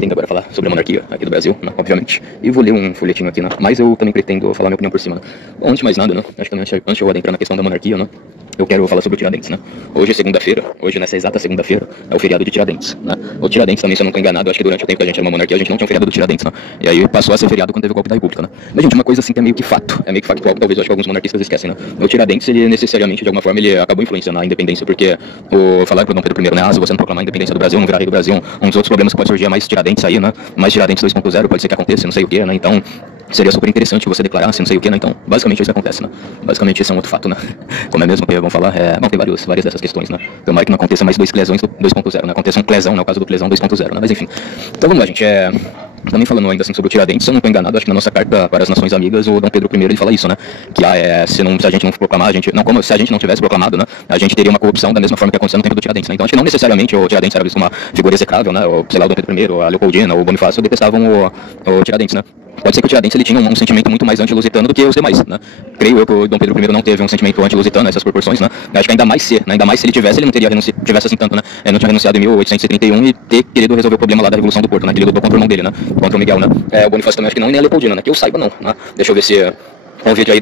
pretendo agora falar sobre a monarquia aqui do Brasil, né, obviamente, e vou ler um folhetinho aqui, né, mas eu também pretendo falar minha opinião por cima, né. Bom, antes de mais nada, né, acho que também antes de eu adentrar na questão da monarquia, né, eu quero falar sobre o Tiradentes, né. Hoje é segunda-feira, hoje nessa exata segunda-feira, é o feriado de Tiradentes, né. O Tiradentes também, se eu não estou enganado, acho que durante o tempo que a gente era uma monarquia, a gente não tinha um feriado do Tiradentes, né. E aí passou a ser feriado quando teve o golpe da República, né. Mas, gente, uma coisa assim que é meio que fato, é meio que factual, talvez eu acho que alguns monarquistas esquecem, né. O Tiradentes, ele necessariamente, de alguma forma, ele acabou influenciando a independência, porque falar pro Dom Pedro I, né, se você não proclamar a independência do Brasil, não virar rei do Brasil, um dos outros problemas que pode surgir é mais Tiradentes aí, né, mais Tiradentes 2.0, pode ser que aconteça, não sei o que, né, então seria super interessante que você declarasse, não sei o que, né, então basicamente isso acontece, né, basicamente esse é um outro fato, né, como é mesmo que vamos falar, bom, tem várias dessas questões, né, tomara que não aconteça mais dois Clesões 2.0, né, aconteça um Clesão, né, o caso do Clesão 2.0, né, mas enfim, então vamos lá, gente, também falando ainda assim sobre o Tiradentes, se eu não estou enganado, acho que na nossa carta para as Nações Amigas, o Dom Pedro I ele fala isso, né? Que se a gente não proclamar, se a gente não tivesse proclamado, né? A gente teria uma corrupção da mesma forma que aconteceu no tempo do Tiradentes, né? Então acho que não necessariamente o Tiradentes era visto como uma figura execrável, né? Ou, sei lá, o Dom Pedro I, ou a Leopoldina, ou o Bonifácio detestavam o Tiradentes, né? Pode ser que o Tiradentes ele tinha um sentimento muito mais anti-lusitano do que os demais, né? Creio eu que o Dom Pedro I não teve um sentimento anti-lusitano nessas proporções, né? Acho que ainda mais se ele tivesse, ele não teria tivesse assim tanto, né? Não tinha renunciado em 1831 e ter querido resolver o problema lá da Revolução do Porto, né? Que ele lutou contra o irmão dele, né? Contra o Miguel, né? O Bonifácio também acho que não, e nem a Leopoldina, né? Que eu saiba não, né? Deixa eu ver se um vídeo aí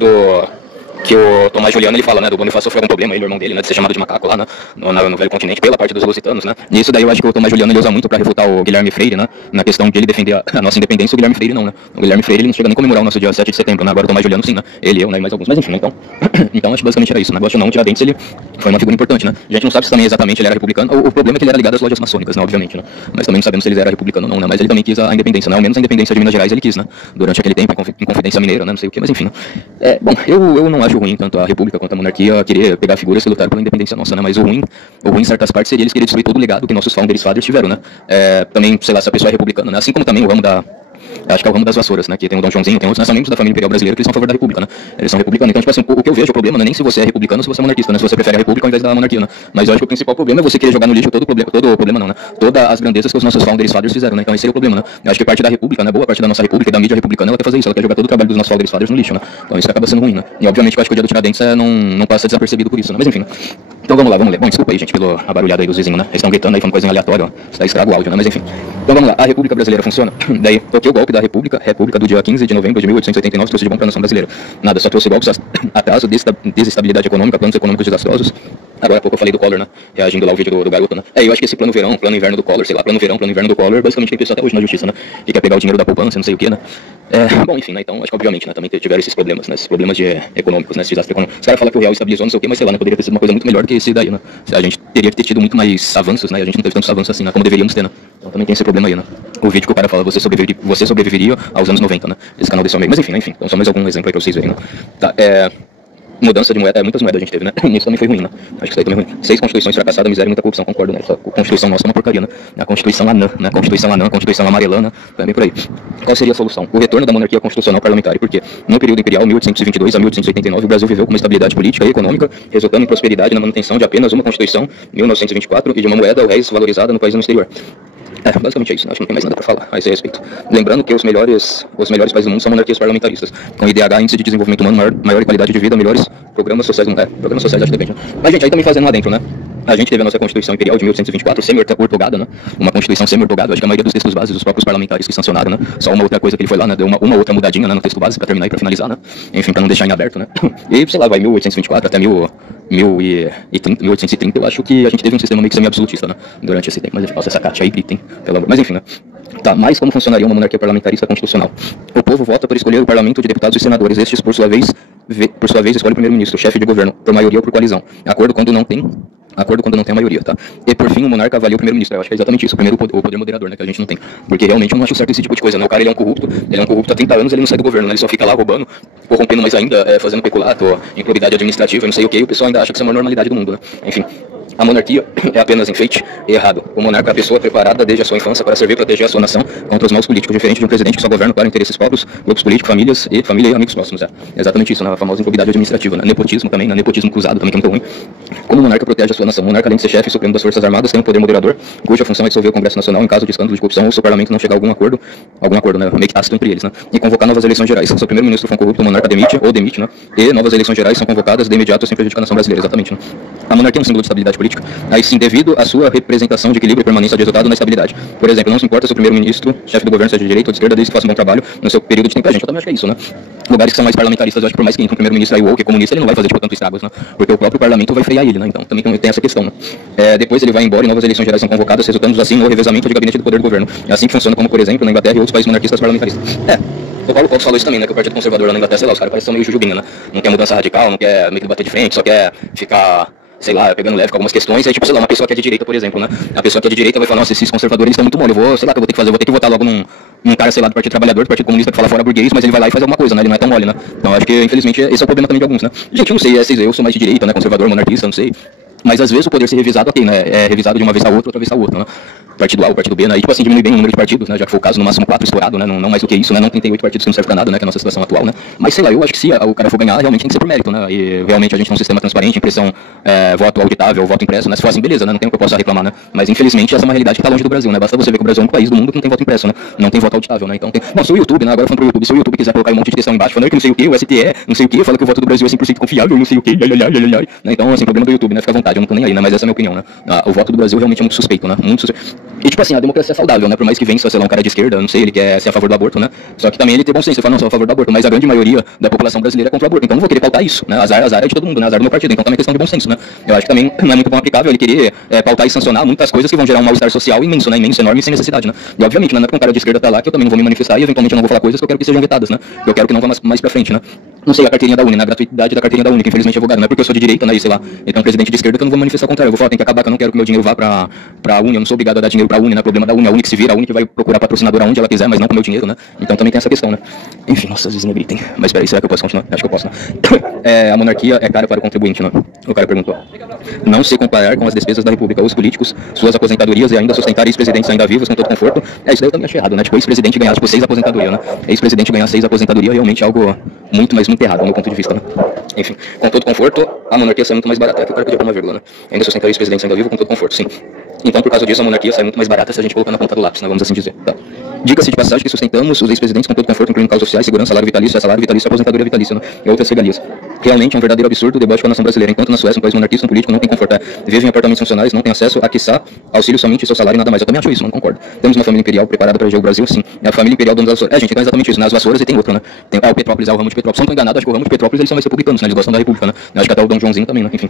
que o Tomás Juliano ele fala, né, do Bonifácio sofreu algum problema, ele, o irmão dele, né, de ser chamado de macaco lá, né, no Velho Continente, pela parte dos lusitanos, né, e isso daí eu acho que o Tomás Juliano ele usa muito pra refutar o Guilherme Freire, né, na questão de ele defender a nossa independência, o Guilherme Freire não, né, o Guilherme Freire ele não chega nem a comemorar o nosso dia 7 de setembro, né, agora o Tomás Juliano sim, né, ele, eu, né, e mais alguns, mas enfim, então, então acho que basicamente era isso, né, gosto ou não, o Tiradentes ele foi uma figura importante, né, a gente não sabe se também exatamente ele era republicano, o problema é que ele era ligado às lojas maçônicas, né, obviamente, né, mas também não sabemos se ele era republicano ou não, né, mas ele também quis a independência, né, ao menos a independência de Minas Gerais ele quis, né, durante aquele tempo, em Confidência Mineira, né, não sei o que, mas enfim, né, bom, eu não acho ruim tanto a República quanto a monarquia querer pegar figuras que lutaram pela independência nossa, né? Mas o ruim em certas partes seria eles querer destruir todo o legado que nossos founders fathers tiveram, né? Também, sei lá, se a pessoa é republicana, né? Assim como também o ramo acho que é o ramo das vassouras, né? Que tem o Dom Joãozinho, tem outros, né? São membros da família imperial brasileira que eles são a favor da república, né? Eles são republicanos. Então, tipo assim, o que eu vejo o problema não é nem se você é republicano ou se você é monarquista, né? Se você prefere a república ao invés da monarquia, né? Mas eu acho que o principal problema é você querer jogar no lixo todo o problema não, né? Todas as grandezas que os nossos founders fathers fizeram, né? Então esse é o problema, né? Eu acho que parte da república, né? Boa parte da nossa república e da mídia republicana, ela quer fazer isso, ela quer jogar todo o trabalho dos nossos founders fathers no lixo, né? Então isso acaba sendo ruim, né? E obviamente eu acho que o dia do Tiradentes não passa desapercebido por isso, né? Mas enfim, né? Então vamos lá, vamos ler. Bom, desculpa aí, gente, pela barulhada aí dos vizinhos, né? Eles estão gritando aí, falando coisa aleatória, ó. Isso daí estraga o áudio, né? Mas enfim. Então vamos lá, a República Brasileira funciona? Daí, toquei o golpe da República do dia 15 de novembro de 1889, trouxe de bom para a nação brasileira. Nada, só trouxe golpes, atraso, desestabilidade econômica, planos econômicos desastrosos. Agora há pouco eu falei do Collor, né? Reagindo lá ao vídeo do garoto, né? Eu acho que esse plano verão, plano inverno do Collor, sei lá, plano verão, plano inverno do Collor, basicamente tem pessoa até hoje na justiça, né? Que quer pegar o dinheiro da poupança, não sei o que, né? Bom, enfim, né? Então, acho que obviamente, né? Também tiveram esses problemas, né? Esses problemas econômicos, né? Esse desastre econômico. Os caras falam que o real estabilizou, não sei o que, mas sei lá, né? Poderia ter sido uma coisa muito melhor do que esse daí, né? A gente teria que ter tido muito mais avanços, né? A gente não teve tantos avanços assim, né? Como deveríamos ter, né? Então também tem esse problema aí, né? O vídeo que o cara fala, você sobreviveria aos anos 90, né? Esse canal desse homem. Mas enfim, né? Enfim. Então só mais algum exemplo aí pra vocês verem, né? Tá, mudança de moeda, muitas moedas a gente teve, né? Isso também foi ruim, né? Acho que isso aí também foi ruim. 6 constituições fracassadas, miséria e muita corrupção, concordo, né? A Constituição nossa é uma porcaria, né? A Constituição anã, né? Constituição anã, Constituição amarelana, também por aí. Qual seria a solução? O retorno da monarquia constitucional parlamentar. E por quê? No período imperial, 1822 a 1889, o Brasil viveu com uma estabilidade política e econômica, resultando em prosperidade na manutenção de apenas uma Constituição, 1924, e de uma moeda, o réis, valorizada no país e no exterior. Basicamente é isso, né? Acho que não tem mais nada pra falar a esse respeito. Lembrando que os melhores países do mundo são monarquias parlamentaristas, com IDH, índice de desenvolvimento humano maior qualidade de vida, melhores programas sociais, não é? Programas sociais acho que depende, né? Mas gente, aí também fazendo lá dentro, né? A gente teve a nossa Constituição Imperial de 1824, semi-ortogada, né? Uma Constituição semi-ortogada, acho que a maioria dos textos bases dos próprios parlamentares que sancionaram, né? Só uma outra coisa que ele foi lá, né? Deu uma outra mudadinha, né? No texto base pra terminar e pra finalizar, né? Enfim, pra não deixar em aberto, né? E, sei lá, vai 1824 até 1830, eu acho que a gente teve um sistema meio que semi-absolutista, né? Durante esse tempo, mas nossa, essa Kátia aí gritem, pelo amor. Mas enfim, né? Tá, mas como funcionaria uma monarquia parlamentarista constitucional? O povo vota por escolher o parlamento de deputados e senadores. Estes, por sua vez, escolhe o primeiro-ministro, chefe de governo, por maioria ou por coalizão. Acordo quando não tem a maioria, tá? E por fim o monarca avalia o primeiro-ministro. Eu acho que é exatamente isso, o poder moderador, né, que a gente não tem. Porque realmente eu não acho certo esse tipo de coisa, né? O cara ele é um corrupto há 30 anos, ele não sai do governo, né? Ele só fica lá roubando, corrompendo mais ainda, fazendo peculato, improbidade administrativa, não sei o que, e o pessoal ainda acha que isso é uma normalidade do mundo, né? Enfim. A monarquia é apenas enfeite e errado. O monarca é a pessoa preparada desde a sua infância para servir e proteger a sua nação contra os maus políticos, diferente de um presidente que só governa para interesses próprios, grupos políticos, família e amigos próximos. Exatamente isso, né? A famosa improbidade administrativa, né? Nepotismo também, né? Nepotismo cruzado também, que é muito ruim. Como monarca protege a sua nação. O monarca, além de ser chefe supremo das Forças Armadas, tem um poder moderador, cuja função é dissolver o Congresso Nacional em caso de escândalo de corrupção ou se o parlamento não chegar a algum acordo, né, meio que tácito entre eles, né, e convocar novas eleições gerais. Se o primeiro-ministro for corrupto, o monarca demite, né, e novas eleições gerais são convocadas de imediato sem prejudicar a nação brasileira, exatamente, né. A monarquia é um símbolo de estabilidade política, aí sim, devido à sua representação de equilíbrio e permanência de resultado na estabilidade. Por exemplo, não se importa se o primeiro-ministro, chefe do governo, seja de direita ou de esquerda, desde que faça um bom trabalho no seu período de tempo. A gente, eu também acho que é isso, né. Lugares que são mais parlamentaristas, eu acho que por mais que entre um primeiro-ministro aí woke, comunista, ele não vai fazer tipo tanto estragos, né, porque o próprio parlamento vai frear ele, né, então também tem essa questão, né. Depois ele vai embora e novas eleições gerais são convocadas, resultando assim no revezamento de gabinete do poder do governo. É assim que funciona, como por exemplo na Inglaterra e outros países monarquistas parlamentaristas. O Paulo Cox falou isso também, né, que o Partido Conservador lá na Inglaterra, sei lá, os caras parecem meio jujubinha, né, não quer mudança radical, não quer meio que bater de frente, só quer ficar, sei lá, pegando leve com algumas questões, aí tipo, sei lá, uma pessoa que é de direita, por exemplo, né, a pessoa que é de direita vai falar, nossa, esses conservadores estão muito mole, eu vou, sei lá, que eu vou ter que fazer, eu vou ter que votar logo num cara, sei lá, do Partido Trabalhador, do Partido Comunista, que fala fora burguês, mas ele vai lá e faz alguma coisa, né, ele não é tão mole, né, então acho que, infelizmente, esse é o problema também de alguns, né. Gente, eu não sei, eu sou mais de direita, né, conservador, monarquista, não sei, mas às vezes o poder ser revisado, ok, né, é revisado de uma vez a outra vez a outra, né. Partido A, o partido B, né, e tipo assim, diminui bem o número de partidos, né, já que foi o caso, no máximo 4 estourado, né, não mais do que isso, né, não 38 partidos que não serve pra nada, né, que é a nossa situação atual, né, mas sei lá, eu acho que se o cara for ganhar, realmente tem que ser por mérito, né, e realmente a gente tem um sistema transparente, impressão, voto auditável, voto impresso, né, se for assim, beleza, né, não tem o que eu possa reclamar, né, mas infelizmente essa é uma realidade que tá longe do Brasil, né, basta você ver que o Brasil é um país do mundo que não tem voto impresso, né, não tem voto auditável, né, então tem, nossa, o YouTube, né, agora falando pro YouTube, se o YouTube quiser colocar um monte de questão embaixo, falando que não sei o que, o STE, não sei o que, fala que o voto do Brasil é 100% confiável, não sei o que, né, então assim, problema do YouTube, né, fica à vontade, eu não tô nem aí, né, mas essa é a minha opinião, né, o voto do Brasil realmente é muito suspeito, né, muito suspeito. E tipo assim, a democracia é saudável, né? Por mais que vença, sei lá, um cara de esquerda, não sei, ele quer ser a favor do aborto, né? Só que também ele tem bom senso, ele fala, não, sou a favor do aborto, mas a grande maioria da população brasileira é contra o aborto, então não vou querer pautar isso, né? Azar é de todo mundo, né? Azar do meu partido, então também é questão de bom senso, né? Eu acho que também não é muito bom aplicável ele querer pautar e sancionar muitas coisas que vão gerar um mal-estar social imenso, né? Imenso, enorme e sem necessidade, né? E obviamente, né? Não é porque um cara de esquerda tá lá que eu também não vou me manifestar e eventualmente eu não vou falar coisas que eu quero que sejam vetadas, né? Eu quero que não vá mais pra frente, né? Não sei, a carteirinha da Uni, né? A gratuidade da carteirinha da Uni, que infelizmente é advogado, não é porque eu sou de direita, né? E sei lá, então um presidente de esquerda que eu não vou manifestar ao contrário, eu vou falar, tem que acabar, que eu não quero que meu dinheiro vá pra Uni, eu não sou obrigado a dar dinheiro pra Uni, né? O problema da Uni, a Uni que se vira, a Uni que vai procurar patrocinadora onde ela quiser, mas não com o meu dinheiro, né? Então também tem essa questão, né? Enfim, nossa, as vizinhas gritem. Mas peraí, será que eu posso continuar? Acho que eu posso, né? A monarquia é cara para o contribuinte, né? O cara perguntou. Não se comparar com as despesas da República, os políticos, suas aposentadorias e ainda sustentar ex-presidentes ainda vivos com todo conforto. Isso daí eu também achei errado, né? Tipo, ex-presidente ganhar, tipo, 6 aposentadorias, né? Ex-presidente ganhar 6 aposentadorias é realmente algo muito, mas muito errado, do meu ponto de vista, né? Enfim, com todo conforto, a monarquia sai muito mais barata. Aqui o cara podia pôr uma vírgula, né? Ainda sustentar ex-presidentes ainda vivos com todo conforto, sim. Então, por causa disso, a monarquia sai muito mais barata se a gente colocar na ponta do lápis, né? Vamos assim dizer. Tá. Diga-se de passagem que sustentamos os ex-presidentes com todo conforto, incluindo causas sociais, segurança, salário vitalício, aposentadoria vitalícia, né? E outras regalias. Realmente é um verdadeiro absurdo o debate com a nação brasileira. Enquanto na Suécia, um país monarquista, um político não tem conforto. Vive em apartamentos funcionais, não tem acesso a, quiçá, auxílio somente seu salário e nada mais. Eu também acho isso, não concordo. Temos uma família imperial preparada para reger o Brasil, sim. É a família imperial dona das Vassouras. Gente, então é exatamente isso, né? As Vassouras e tem outra, né? Tem o Petrópolis, o ramo de Petrópolis. Se não tô enganado, acho que o ramo de Petrópolis eles são mais republicanos, né? Eles gostam da República, né? Eu acho que até o Dom Joãozinho também, né? Enfim.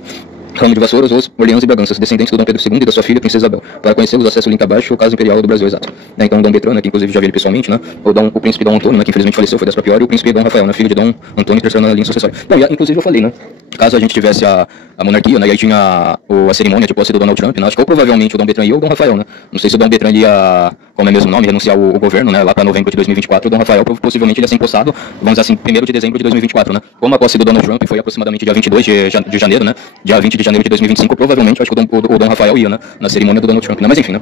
Ramo de Vassouras, os Orleans e Braganças, descendentes do Dom Pedro II e da sua filha, Princesa Isabel. Para conhecê-los, acesse o link abaixo, o caso imperial do Brasil, exato. Então, o Dom Bertrand, né, que inclusive já vi ele pessoalmente, né? O príncipe Dom Antônio, né, que infelizmente faleceu, foi dessa pra pior, e o príncipe Dom Rafael, né, filho de Dom Antônio, terceiro na linha sucessória. Bom, inclusive eu falei, né? Caso a gente tivesse a monarquia, né, e aí tinha a cerimônia de posse do Donald Trump, né? Acho que ou provavelmente o Dom Bertrand ia ou o Dom Rafael, né? Não sei se o Dom Bertrand ia, como é mesmo o nome, renunciar o governo, né? Lá para novembro de 2024, o Dom Rafael possivelmente ele ia ser empossado, vamos dizer assim, 1º de dezembro de 2024, né? Como a posse do Donald Trump foi aproximadamente dia 22 de janeiro, né? Dia 20 de janeiro de 2025, provavelmente acho que o Dom Rafael ia, né? Na cerimônia do Donald Trump, né? Mas enfim, né?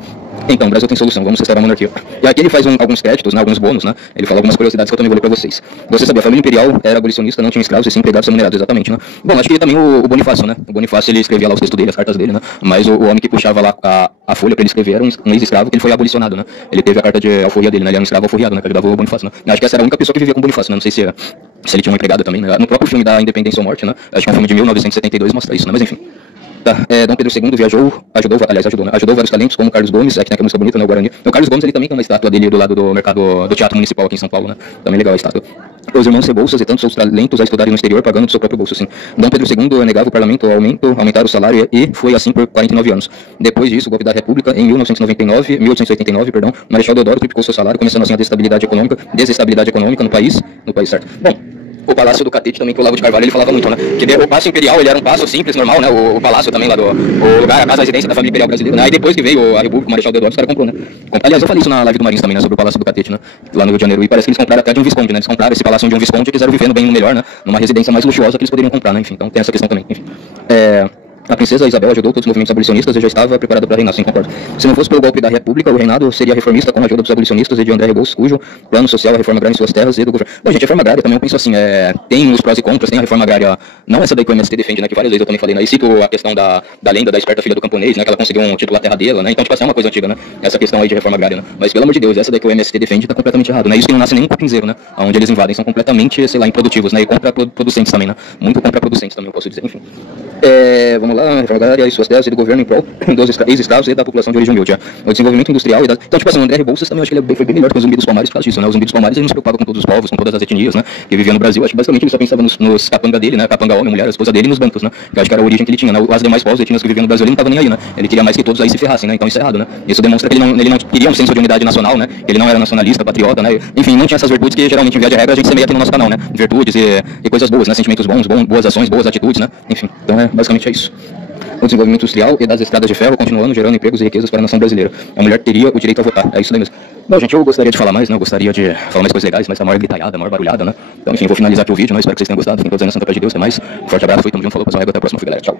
Então, o Brasil tem solução, vamos restaurar a monarquia. E aqui ele faz alguns créditos, né? Alguns bônus, né? Ele fala algumas curiosidades que eu também vou ler pra vocês. Você sabia, a família imperial era abolicionista, não tinha escravos e sim empregados remunerados, exatamente, né? Bom, acho que também o Bonifácio, né? O Bonifácio ele escrevia lá os textos dele, as cartas dele, né? Mas o homem que puxava lá a folha pra ele escrever era um ex-escravo que ele foi abolicionado, né? Ele teve a carta de alforria dele, né? Ele era um escravo alforriado, né? Que ajudava o Bonifácio, né? Eu acho que essa era a única pessoa que vivia com o Bonifácio, né? Não sei se ele tinha uma empregada também, né? No próprio filme da Independência ou Morte, né? Acho que é um filme de 1972 mostra isso, né? Mas enfim. Tá, Dom Pedro II ajudou vários talentos, como Carlos Gomes, que tem a música bonita, né, o Guarani. Então, Carlos Gomes, ele também tem uma estátua dele do lado do mercado do Teatro Municipal aqui em São Paulo, né? Também legal a estátua. Os irmãos Rebouças e tantos outros talentos a estudarem no exterior, pagando do seu próprio bolso, sim. Dom Pedro II negava o parlamento aumentar o salário e foi assim por 49 anos. Depois disso, o golpe da República, em 1889, Marechal Deodoro triplicou seu salário, começando assim a desestabilidade econômica no país, certo? Bom, o Palácio do Catete também, que o Olavo de Carvalho ele falava muito, né? Que o Palácio Imperial ele era um palácio simples, normal, né? O palácio também lá o lugar, a casa, a residência da família imperial brasileira, né? Aí depois que veio a República, o Marechal Deodoro, os caras comprou, né? Aliás, eu falei isso na live do Marins também, né? Sobre o Palácio do Catete, né? Lá no Rio de Janeiro. E parece que eles compraram até de um visconde, né? Eles compraram esse palácio de um visconde e quiseram viver no bem no melhor, né? Numa residência mais luxuosa que eles poderiam comprar, né? Enfim, então tem essa questão também. Enfim. A princesa Isabel ajudou todos os movimentos abolicionistas e já estava preparada para reinar, sim, concordo. Se não fosse pelo golpe da República, o reinado seria reformista com a ajuda dos abolicionistas e de André Rebouças, cujo plano social é a reforma agrária em suas terras e do governo. Bom, gente, a reforma agrária também eu penso assim, tem os prós e contras, tem a reforma agrária, não essa daí que o MST defende, né, que várias vezes eu também falei, né, e cito a questão da lenda da esperta filha do camponês, né, que ela conseguiu um título à terra dela, né, então tipo assim, é uma coisa antiga, né, essa questão aí de reforma agrária, né, mas pelo amor de Deus, essa daí que o MST defende tá completamente errado, né, isso que não nasce nem um capinzeiro, né, onde eles invadem, são completamente, sei lá, improdutivos, né, e contraproducentes também, né, muito contraproducentes também, eu posso dizer, enfim. Vamos lá, reforma agrária e suas terras e do governo em prol dos ex-escravos e da população de origem humilde. O desenvolvimento industrial e então, tipo assim, o André Rebouças também, eu acho que ele foi bem melhor que o Zumbi dos Palmares por causa disso, né, o Zumbi dos Palmares ele não se preocupava com todos os povos, com todas as etnias, né, que viviam no Brasil, acho que basicamente ele só pensava nos capanga dele, né, capanga homem, mulher, a esposa dele e nos bancos, né, que eu acho que era a origem que ele tinha, né, as demais povos, etnias que viviam no Brasil, ele não tava nem aí, né, ele queria mais que todos aí se ferrassem, né, então isso é errado, né, isso demonstra que ele não queria um senso de unidade nacional, né, ele não era nacionalista, patriota, né, enfim, não tinha essas virtudes que geralmente, em via de regra, a gente semeia aqui no nosso canal, né, virtudes e coisas boas, né, sentimentos bons, boas ações, boas atitudes, né, enfim, então basicamente é isso. O desenvolvimento industrial e das estradas de ferro continuando gerando empregos e riquezas para a nação brasileira. A mulher teria o direito a votar. É isso daí mesmo. Bom, gente, eu gostaria de falar mais, né? Eu gostaria de falar mais coisas legais, mas tá maior gritalhada, maior barulhada, né? Então, enfim, vou finalizar aqui o vídeo, né? Espero que vocês tenham gostado. Fiquem todos aí na santa paz de Deus. Até mais. Forte abraço, fui, tamo junto, falou, pessoal. Até a próxima, galera. Tchau.